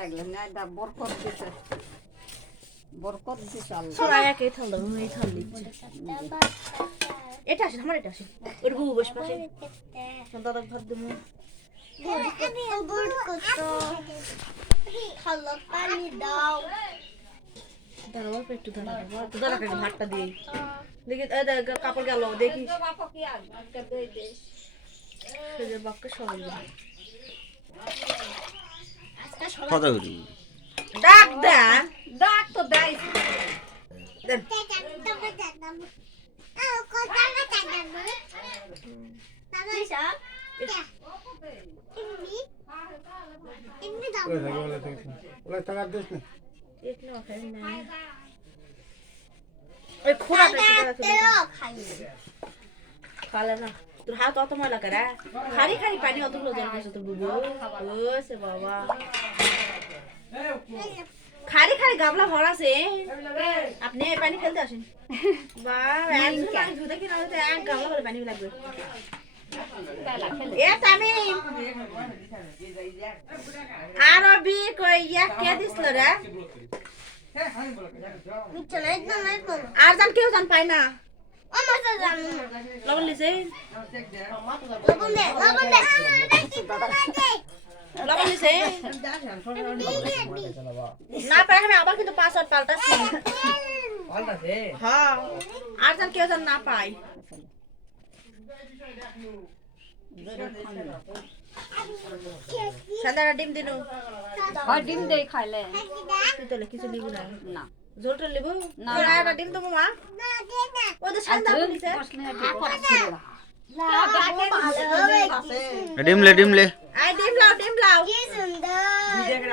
লাগলে না দা বরকত দিছে আল্লাহ সবাই একই থাল দাও এই থাল দিচ্ছে এটা আসে আমার এটা আসে ওর বুবু বসে পাশে দাদা ভাত দেবো আমি বরকত খালো পানি দাও দাঁড়া অল্প একটু দাঁড়া দাঁড়া ভাতটা দিয়ে দেখি কাপড় গেল দেখি বাবা কি আর একটা দেই দে সেজে বাপকে সবাই কত করি ডাক দেন ডাক তো দেই ওই খোড়াটা খালে না তোর হাত অত ময়লা করে খারি খারি পানি অতগুলো জল খাইছো তোর বুবু ওসে বাবা খারি খারি গাবলা ভরা আছে আপনি এই পানি খেলতে আসেন বাবা একজন পানি ধুতে কি না ধুতে এক গাবলা করে পানি লাগবে এ তামিম আর বি কই ইয়া কে দিছিল রে আর জান কেউ জান পায় না লবণ লিছে লবণ লিছে না পারে আমি আবার কিন্তু পাসওয়ার্ড পাল্টাছি হ্যাঁ আর জান কেউ জান না পায় সাদাটা ডিম দিনু হয় ডিম দেই খাইলে তুই তাহলে কিছু নিবি না না ঝোলটা লিবু না। না একটা ডিম দেবো মা ওই তো সাদা বলিছে ডিমলে ডিমলে আই ডিম লাও কি সুন্দর